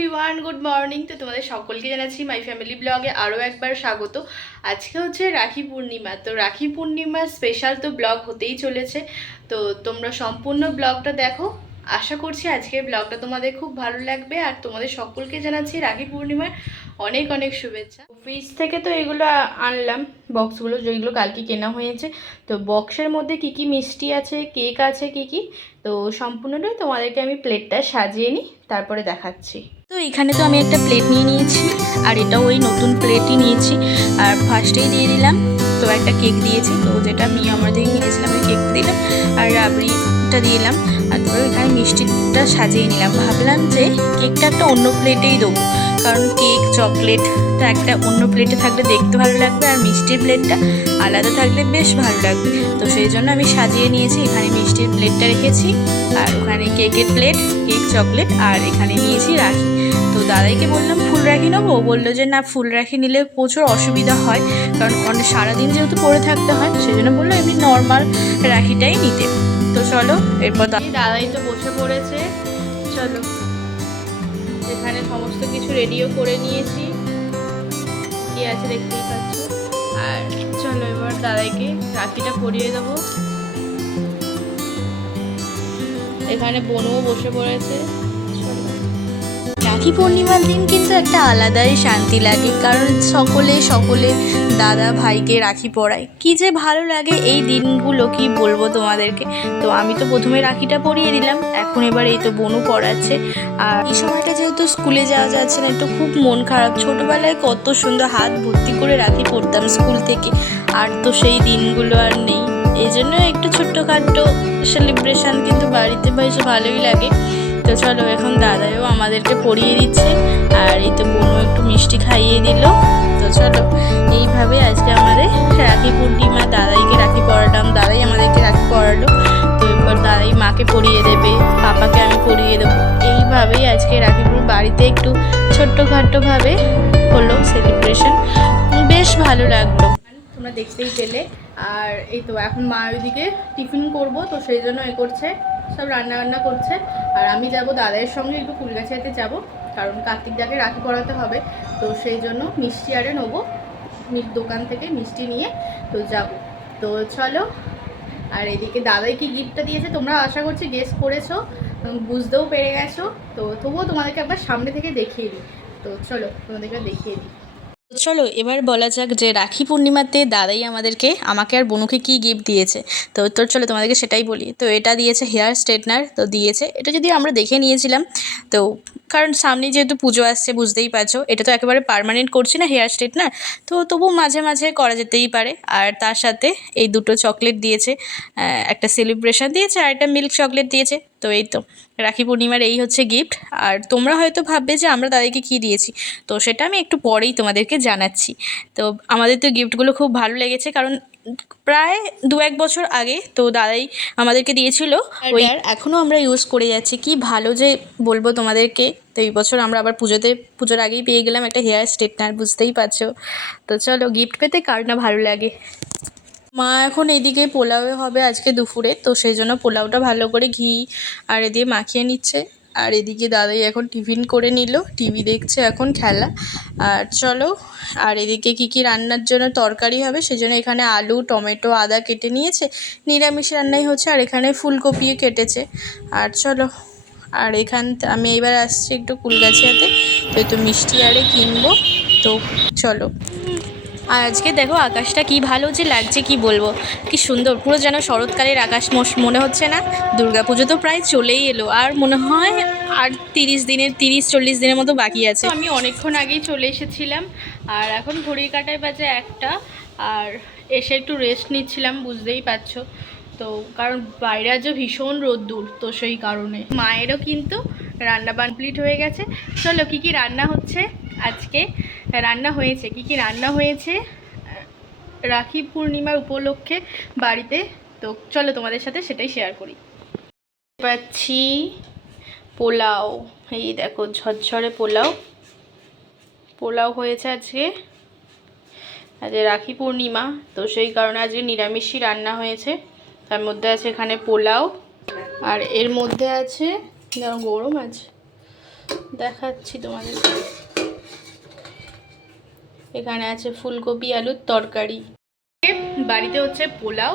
Everyone, good morning. তো তোমাদের সকলকে জানাচ্ছি মাই ফ্যামিলি ব্লগে আরও একবার স্বাগত। আজকে হচ্ছে রাখি পূর্ণিমা। তো রাখি পূর্ণিমার স্পেশাল তো ব্লগ হতেই চলেছে। তো তোমরা সম্পূর্ণ ব্লগটা দেখো। আশা করছি আজকের ব্লগটা তোমাদের খুব ভালো লাগবে। আর তোমাদের সকলকে জানাচ্ছি রাখি পূর্ণিমার অনেক অনেক শুভেচ্ছা। ফ্রিজ থেকে তো এগুলো আনলাম, বক্সগুলো যেগুলো কালকে কেনা হয়েছে। তো বক্সের মধ্যে কি কি মিষ্টি আছে, কেক আছে কি কি, তো সম্পূর্ণটাই তোমাদেরকে আমি প্লেটটা সাজিয়ে নিই, তারপরে দেখাচ্ছি। তো এখানে তো আমি একটা প্লেট নিয়ে নিয়েছি, আর এটাও ওই নতুন প্লেটই নিয়েছি। আর ফার্স্টেই দিয়ে দিলাম তো একটা কেক দিয়েছি, তো যেটা আমি আমার থেকে কিনেছিলাম ওই কেকটা দিলাম, আর রাবড়িটা দিলাম। আর তারপরে এখানে মিষ্টিটা সাজিয়ে নিলাম। ভাবলাম যে কেকটা একটা অন্য প্লেটেই দেবো, কারণ কেক চকলেটটা একটা অন্য প্লেটে থাকলে দেখতে ভালো লাগবে, আর মিষ্টির প্লেটটা আলাদা থাকলে বেশ ভালো লাগবে। তো সেই জন্য আমি সাজিয়ে নিয়েছি। এখানে মিষ্টির প্লেটটা রেখেছি, আর ওখানে কেকের প্লেট, কেক চকলেট, আর এখানে নিয়েছি রাখি। তো দাদাইকে বললাম ফুল রাখি নেবো, ও বললো যে না, ফুল রাখি নিলে প্রচুর অসুবিধা হয়, কারণ অনেক সারাদিন যেহেতু পরে থাকতে হয়, সেই জন্য বললো এমনি নর্মাল রাখিটাই নিতে। তো চলো, এরপর দাদাই তো বসে পড়েছে। চলো, এখানে সমস্ত কিছু রেডিও করে নিয়েছি, কি আছে দেখতেই পাচ্ছ। আর চলো এবার দাদাইকে রাখিটা পরিয়ে দেবো। এখানে বোনও বসে পড়েছে। রাখি পূর্ণিমার দিন কিন্তু একটা আলাদাই শান্তি লাগে, কারণ সকলে দাদা ভাইকে রাখি পরায়। কি যে ভালো লাগে এই দিনগুলো, কি বলবো তোমাদেরকে। তো আমি তো প্রথমে রাখিটা পরিয়ে দিলাম, এখন এবার এই তো বোনও পরাচ্ছে। আর এই সময়টা যেহেতু স্কুলে যাওয়া যাচ্ছে না, একটু খুব মন খারাপ। ছোটোবেলায় কত সুন্দর হাত ভর্তি করে রাখি পরতাম স্কুল থেকে, আর তো সেই দিনগুলো আর নেই। এই জন্য একটু ছোট্টখাট্টো সেলিব্রেশন কিন্তু বাড়িতে বেশ ভালোই লাগে। তো চলো, এখন দাদাইও আমাদেরকে পরিয়ে দিচ্ছে, আর এই তো বোনও একটু মিষ্টি খাইয়ে দিল। তো চলো, এইভাবে আজকে আমাদের রাখি পূর্ণিমা। দাদাইকে রাখি পরালাম, দাদাই আমাদেরকে রাখি পরালো। তো এরপর দাদাই মাকে পরিয়ে দেবে, পাপাকে আমি পরিয়ে দেবো। এইভাবেই আজকে রাখি পূর্ণিমা বাড়িতে একটু ছোট্টখাট্টোভাবে হলো সেলিব্রেশন, বেশ ভালো লাগলো, তোমরা দেখতেই পেলে। আর এই তো এখন মা ওইদিকে টিফিন করব, তো সেই জন্য এ করছে, সব রান্না করছে। আর আমি যাব দাদাইয়ের সঙ্গে একটু ফুলগাছিয়াতে যাব, কারণ কার্তিক দাকে রাখি পরাতে হবে। তো সেই জন্য মিষ্টি আরে নেবো দোকান থেকে, মিষ্টি নিয়ে তো যাব। তো চলো, আর এদিকে দাদাই কি গিফটটা দিয়েছে তোমরা আশা করছি গেস করেছো, বুঝতেও পেরে গেছো। তো তবুও তোমাদেরকে একবার সামনে থেকে দেখিয়ে দিই। তো চলো তোমাদেরকে দেখিয়ে দিই। চলো এবার বলা যাক যে রাখি পূর্ণিমাতে দাদাই আমাকে আর বনুকে কি গিফট দিয়েছে। তো চলো তোমাদেরকে সেটাই বলি। তো এটা দিয়েছে হেয়ার স্ট্রেটনার। তো দিয়েছে, এটা যদি আমরা দেখে নিয়েছিলাম, তো কারণ সামনে যেহেতু পুজো আসছে বুঝতেই পারছো, এটা তো একেবারে পার্মানেন্ট করছি না হেয়ার স্ট্রেটনার, তো তবু মাঝে মাঝে করা যেতেই পারে। আর তার সাথে এই দুটো চকলেট দিয়েছে, একটা সেলিব্রেশন দিয়েছে, আর একটা মিল্ক চকলেট দিয়েছে। তো এই তো রাখি পূর্ণিমার এই হচ্ছে গিফট। আর তোমরা হয়তো ভাববে যে আমরা দাদাইকে কী দিয়েছি, তো সেটা আমি একটু পরেই তোমাদেরকে জানাচ্ছি। তো আমাদের তো গিফটগুলো খুব ভালো লেগেছে, কারণ প্রায় 2-1 বছর আগে তো দাদাই আমাদেরকে দিয়েছিল, ওই এখনও আমরা ইউজ করে যাচ্ছি। কি ভালো যে বলবো তোমাদেরকে। তো এই বছর আমরা আবার পুজোর আগেই পেয়ে গেলাম একটা হেয়ার স্ট্রেটনার, বুঝতেই পারছো। তো চলো, গিফট পেতে কার না ভালো লাগে। মা এখন এদিকে পোলাও হবে আজকে দুপুরে, তো সেই জন্য পোলাওটা ভালো করে ঘি আর দিয়ে মাখিয়ে নিচ্ছে। আর এদিকে দাদাই এখন টিফিন করে নিল, টিভি দেখছে এখন, খেলা। আর চলো, আর এদিকে কি রান্নার জন্য তরকারি হবে, সেজন্য এখানে আলু, টমেটো, আদা কেটে নিয়েছে। নিরামিষ রান্নাই হচ্ছে, আর এখানে ফুলকপিও কেটেছে। আর চলো, আর আমি এবার আসছি একটু ফুলগাছিয়াতে, তো একটু মিষ্টি আরে কিনবো। তো চলো। আর আজকে দেখো আকাশটা কি ভালো যে লাগছে, কি বলবো, কি সুন্দর, পুরো যেন শরৎকালের আকাশ মনে হচ্ছে না। দুর্গাপুজো তো প্রায় চলেই এলো, আর মনে হয় আর 30-40 দিনের মতো বাকি আছে। আমি অনেকক্ষণ আগেই চলে এসেছিলাম, আর এখন ঘড়ির কাঁটায় বাজে 1টা। আর এসে একটু রেস্ট নিচ্ছিলাম, বুঝতেই পারছো। তো কারণ বাইরে আজ ভীষণ রোদ্দুর, তো সেই কারণে মায়েরও কিন্তু রান্না কমপ্লিট হয়ে গেছে। চলো, কি রান্না হচ্ছে আজকে, রান্না হয়েছে কি রান্না হয়েছে রাখি পূর্ণিমার উপলক্ষে বাড়িতে। তো চলো তোমাদের সাথে সেটাই শেয়ার করি। পাচ্ছি পোলাও, এই দেখো ঝরঝরে পোলাও হয়েছে আজকে। রাখি পূর্ণিমা, তো সেই কারণে আজকে নিরামিষই রান্না হয়েছে। তার মধ্যে আছে এখানে পোলাও, আর এর মধ্যে আছে গরম আছে, দেখাচ্ছি তোমাদের। এখানে আছে ফুলকপি আলুর তরকারি, বাড়িতে হচ্ছে পোলাও,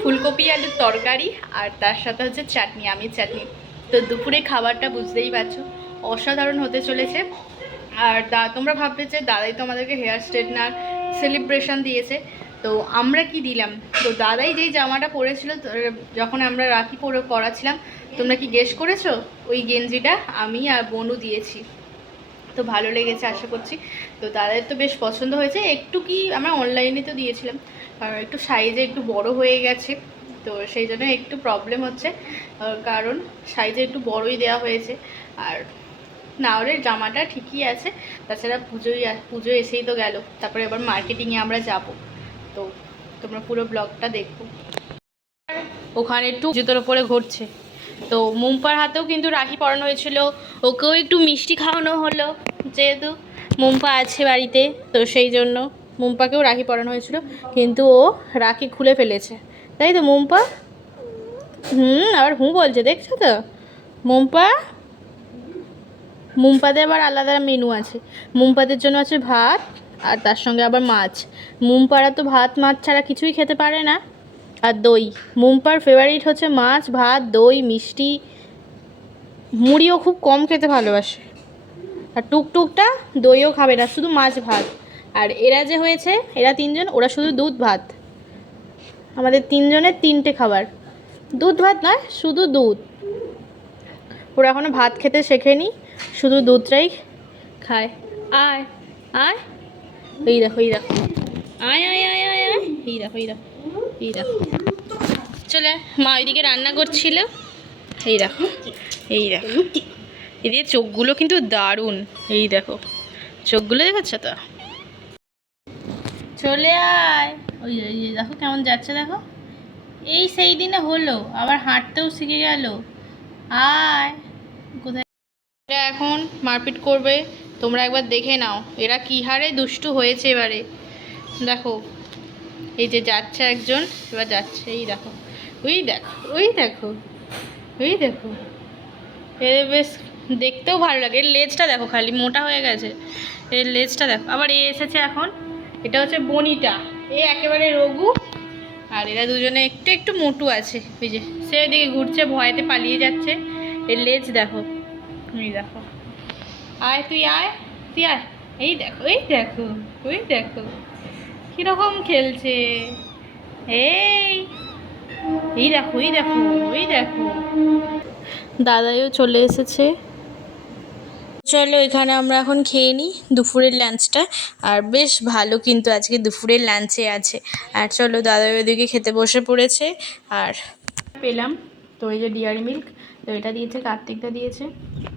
ফুলকপি আলুর তরকারি, আর তার সাথে হচ্ছে চাটনি, আমের চাটনি। তো দুপুরে খাবারটা বুঝতেই পারছো অসাধারণ হতে চলেছে। আর তোমরা ভাববে যে দাদাই তো আমাদেরকে হেয়ার স্ট্রেটনার সেলিব্রেশন দিয়েছে, তো আমরা কি দিলাম? তো দাদাই যেই জামাটা পরেছিল যখন আমরা রাখি পরাছিলাম, তোমরা কি গেস করেছো? ওই গেঞ্জিটা আমি আর বনু দিয়েছি। তো ভালো লেগেছে আশা করছি। তো তাদের তো বেশ পছন্দ হয়েছে। একটু কি আমরা অনলাইনে তো দিয়েছিলাম, কারণ একটু সাইজে একটু বড় হয়ে গেছে, তো সেই জন্য একটু প্রবলেম হচ্ছে, কারণ সাইজে একটু বড়ই দেওয়া হয়েছে। আর না হলে জামাটা ঠিকই আছে। তাছাড়া পুজো এসেই তো গেল, তারপরে আবার মার্কেটিংয়ে আমরা যাব। তো তোমরা পুরো ব্লগটা দেখো। ওখানে একটু জুতোর ওপরে ঘুরছে। তো মুম্পার হাতেও কিন্তু রাখি পরানো হয়েছিল, ওকেও একটু মিষ্টি খাওয়ানো হলো, যেহেতু মুম্পা আছে বাড়িতে, তো সেই জন্য মুম্পাকেও রাখি পরানো হয়েছিল। কিন্তু ও রাখি খুলে ফেলেছে, তাই তো মুম্পা? আবার বলছে, দেখছো তো মুম্পাদের আবার আলাদা মেনু আছে। মুম্পাদের জন্য আছে ভাত, আর তার সঙ্গে আবার মাছ। মুম্পারা তো ভাত মাছ ছাড়া কিছুই খেতে পারে না। আর দই, মুম্পার ফেভারিট হচ্ছে মাছ, ভাত, দই, মিষ্টি, মুড়িও খুব কম খেতে ভালোবাসে। আর টুকটুকটা দইও খাবে না, শুধু মাছ ভাত। আর এরা যে হয়েছে, এরা তিনজন, ওরা শুধু দুধ ভাত। আমাদের তিনজনের তিনটে খাবার, দুধ ভাত নয়, শুধু দুধ। ওরা এখনও ভাত খেতে শেখেনি, শুধু দুধটাই খায়। আয় আয়, এই দেখো এই দেখো, আয় আয় আয় আয় আয়, এই দেখো এই দেখো এই দেখো। চলে, মা ওইদিকে রান্না করছিল, এই দেখো এই দেখো। এদের চোখগুলো কিন্তু দারুণ, এই দেখো চোখগুলো দেখেছ তো? চলে আয়, ওই দেখো কেমন যাচ্ছে, দেখো এই সেই দিনে হলো, আবার হাঁটতেও শিখে গেল। আয়, কোথায়? এরা এখন মারপিট করবে, তোমরা একবার দেখে নাও এরা কী হারে দুষ্টু হয়েছে এবারে। দেখো এই যে যাচ্ছে একজন, এবার যাচ্ছে, এই দেখো ওই দেখো ওই দেখো ওই দেখো। এদের বেশ দেখতেও ভালো লাগে, এর লেজটা দেখো খালি মোটা হয়ে গেছে, এর লেজটা দেখো। আবার এ এসেছে এখন, এটা হচ্ছে বনিটা, এ একেবারে রঘু। আর এরা দুজনে একটু একটু মোটু আছে, ওই যে সে ওইদিকে ঘুরছে, ভয়েতে পালিয়ে যাচ্ছে। এর লেজ দেখো, এই দেখো। আয় তুই আয়, তুই আয়, এই দেখো এই দেখো ওই দেখো কীরকম খেলছে। এই এই দেখো এই দেখো ওই দেখো। দাদাইও চলে এসেছে। চলো এখানে আমরা এখন খেয়ে নিই দুপুরের লাঞ্চটা। আর বেশ ভালো কিন্তু আজকে দুপুরের লাঞ্চে আছে। আর চলো দাদা ওইদিকে খেতে বসে পড়েছে। আর পেলাম তো এই যে ডিয়ারি মিল্ক, তো এটা দিয়েছে, কার্তিকটা দিয়েছে।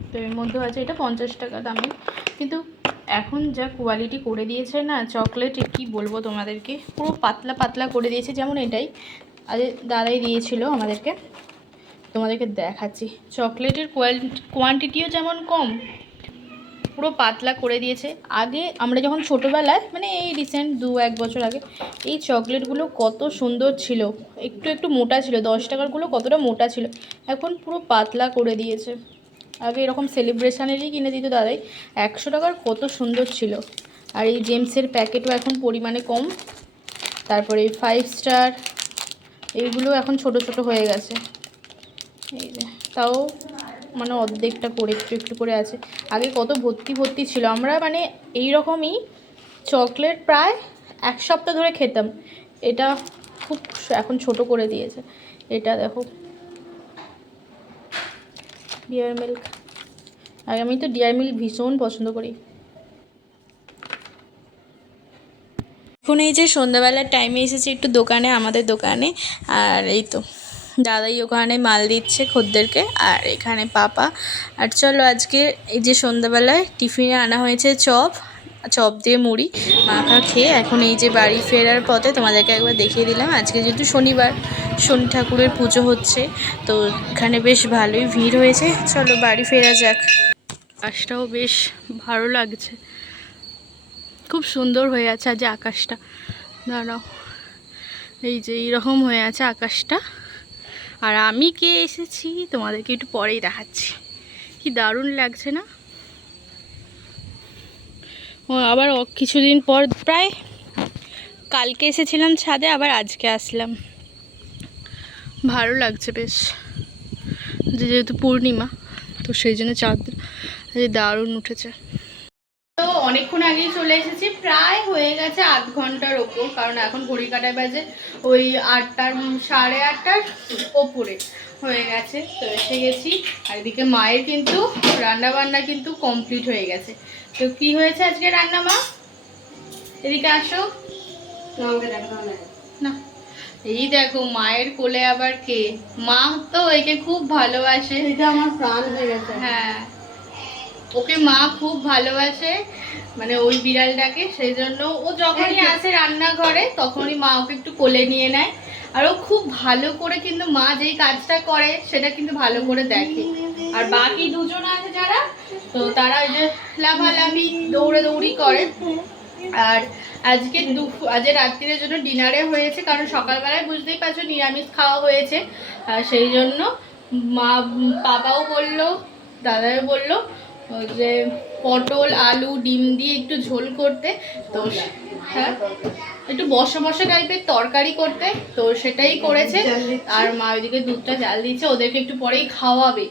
তো এর মধ্যেও আছে, এটা 50 টাকা দামের, কিন্তু এখন যা কোয়ালিটি করে দিয়েছে না চকলেট, কি বলবো তোমাদেরকে, পুরো পাতলা পাতলা করে দিয়েছে, যেমন এটাই আজ দাদাই দিয়েছিল আমাদেরকে। তোমাদেরকে দেখাচ্ছি, চকলেটের কোয়ান্টিটিও যেমন কম, পুরো পাতলা করে দিয়েছে। আগে আমরা যখন ছোটোবেলায়, মানে এই রিসেন্ট 2-1 বছর আগে, এই চকলেটগুলো কত সুন্দর ছিল, একটু একটু মোটা ছিল, 10 টাকারগুলো কতটা মোটা ছিল, এখন পুরো পাতলা করে দিয়েছে। আগে এরকম সেলিব্রেশনেরই কিনে দিত দাদাই, 100 টাকার কত সুন্দর ছিল। আর এই জেমসের প্যাকেটও এখন পরিমাণে কম। তারপরে এই 5 স্টার, এইগুলো এখন ছোট ছোট হয়ে গেছে, এই যে তাও মানে অর্ধেকটা করে একটু একটু করে আছে। আগে কত ভর্তি ভর্তি ছিল, আমরা মানে এই রকমই চকলেট প্রায় 1 সপ্তাহ ধরে খেতাম। এটা খুব এখন ছোট করে দিয়েছে। এটা দেখো ডিয়ার মিল্ক, আর আমি তো ডিয়ার মিল্ক ভীষণ পছন্দ করি। এখন এই যে সন্ধ্যাবেলার টাইমে এসেছি একটু দোকানে, আমাদের দোকানে। আর এই তো দাদাই ওখানে মাল দিচ্ছে খদ্দেরকে, আর এখানে পাপা। আর চলো আজকে এই যে সন্ধ্যাবেলায় টিফিনে আনা হয়েছে চপ দিয়ে মুড়ি মাখা খেয়ে এখন এই যে বাড়ি ফেরার পথে তোমাদেরকে একবার দেখিয়ে দিলাম। আজকে যেহেতু শনিবার, শনি ঠাকুরের পুজো হচ্ছে, তো এখানে বেশ ভালোই ভিড় হয়েছে। চলো বাড়ি ফেরা যাক। আকাশটাও বেশ ভালো লাগছে, খুব সুন্দর হয়ে আছে আজ আকাশটা। দাঁড়াও, এই যে এইরকম হয়ে আছে আকাশটা। আর আমি কে এসেছি তোমাদেরকে একটু পরেই দেখাচ্ছি। কি দারুণ লাগছে না? ও আবার কিছুদিন পর প্রায় কালকে এসেছিলাম ছাদে, আবার আজকে আসলাম। ভালো লাগছে বেশ, যেহেতু পূর্ণিমা তো সেই জন্য চাঁদ দারুণ উঠেছে। তো অনেকক্ষণ আগেই চলে এসেছি, প্রায় হয়ে গেছে আধ ঘন্টার ওপর, কারণ এখন ঘড়ি কাটায় বাজে ওই 8টার 8:30টার ওপরে হয়ে গেছে। তো এসে গেছি, আর এদিকে মায়ের কিন্তু রান্না বান্না কিন্তু কমপ্লিট হয়ে গেছে। তো কি হয়েছে আজকে রান্না মা? এদিকে আসো না। এই দেখো মায়ের কোলে আবার কে, মা তো একে খুব ভালোবাসে, এটা আমার প্রাণ হয়ে গেছে। হ্যাঁ, ওকে মা খুব ভালোবাসে, মানে ওই বিড়ালটাকে, সেই জন্য ও যখনই আসে রান্নাঘরে তখনই মা ওকে একটু কোলে নিয়ে নেয়। আর ও খুব ভালো করে কিন্তু মা যেই কাজটা করে সেটা কিন্তু ভালো করে দেখে। আর বাকি দুজন আছে যারা, তো তারা ওই যে লাফালাফি দৌড়ি করে। আর আজকে রাত্রির জন্য ডিনারে হয়েছে, কারণ সকালবেলায় বুঝতেই পারছো নিরামিষ খাওয়া হয়েছে, সেই জন্য মা বাবাও বললো, দাদাও বললো যে পটল আলু ডিম দিয়ে একটু ঝোল করতে। তো হ্যাঁ, একটু বসা বসা টাইপের তরকারি করতে, তো সেটাই করেছে। আর মা ওইদিকে দুধটা জাল দিচ্ছে, ওদেরকে একটু পরেই খাওয়াবে।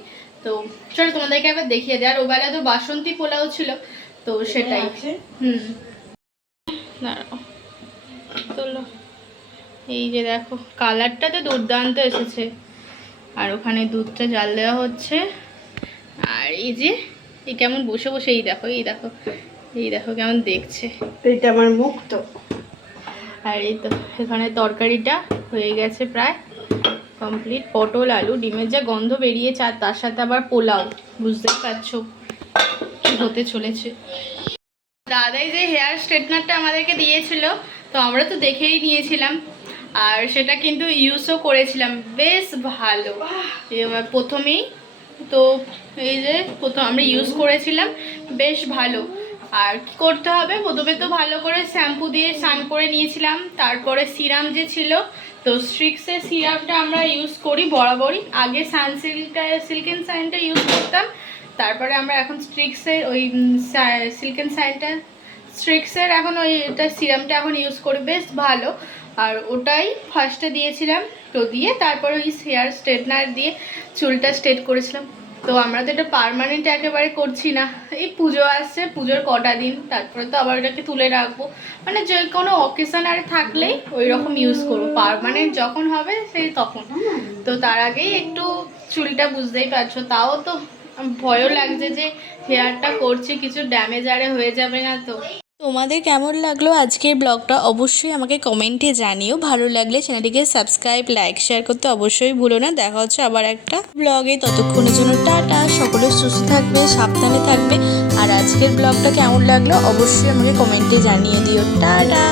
তো চলো তোমাদেরকে একবার দেখিয়ে দেয়। আর ওবেলা তো বাসন্তী পোলাও ছিল, তো সেটাই। দাঁড়াও তোলো। এই যে দেখো কালারটা তো দুর্দান্ত এসেছে, আর ওখানে দুধটা জাল দেওয়া হচ্ছে। আর এই যে এই কেমন বসে বসে, এই দেখো কেমন দেখছে, এটা আমার মুখ তো। আর এই তো এখানে তরকারিটা হয়ে গেছে প্রায় কমপ্লিট। পটল আলু ডিমের যা গন্ধ বেরিয়েছে, আর তার সাথে আবার পোলাও, বুঝতেই পারছো কি হতে চলেছে। দাদাই যে হেয়ার স্ট্রেটনারটা আমাদেরকে দিয়েছিল, তো আমরা তো দেখেই নিয়েছিলাম, আর সেটা কিন্তু ইউজও করেছিলাম, বেশ ভালো। এবার প্রথমেই তো এই যে আমরা ইউজ করেছিলাম, বেশ ভালো। আর কি করতে হবে, প্রথমে তো ভালো করে শ্যাম্পু দিয়ে স্নান করে নিয়েছিলাম, তারপরে সিরাম যে ছিল, তো স্ট্রিক্সের সিরামটা আমরা ইউজ করি বরাবরই। আগে সিল্কেন সাইনটা ইউজ করতাম, তারপরে আমরা এখন স্ট্রিক্সের ওই সিল্কেন সাইনটা স্ট্রিক্সের এখন ওই এটা সিরামটা এখন ইউজ করি, বেশ ভালো। আর ওটাই ফার্স্টে দিয়েছিলাম, তো দিয়ে তারপরে ওই হেয়ার স্ট্রেটনার দিয়ে চুলটা স্ট্রেট করেছিলাম। তো আমরা তো এটা পার্মানেন্ট একেবারে করছি না, এই পুজো আসছে, পুজোর কটা দিন, তারপরে তো আবার ওটাকে তুলে রাখবো, মানে যে কোনো অকেশন আর থাকলেই ওই রকম ইউজ করবো। পার্মানেন্ট যখন হবে সেই তখন, তো তার আগেই একটু চুলটা বুঝতেই পারছো, তাও তো ভয়ও লাগছে যে হেয়ারটা করছি কিছু ড্যামেজ আরে হয়ে যাবে না। তো তোমাদের কেমন লাগলো আজকের ব্লগটা অবশ্যই আমাকে কমেন্টে জানিও। ভালো লাগলে চ্যানেলটিকে সাবস্ক্রাইব লাইক শেয়ার করতে অবশ্যই ভুলো না। দেখা হচ্ছে আবার একটা ব্লগে, ততক্ষণের জন্য টাটা। সকলে সুস্থ থাকবে, সাবধানে থাকবে। আর আজকের ব্লগটা কেমন লাগলো অবশ্যই আমাকে কমেন্টে জানিয়ে দিও। টাটা।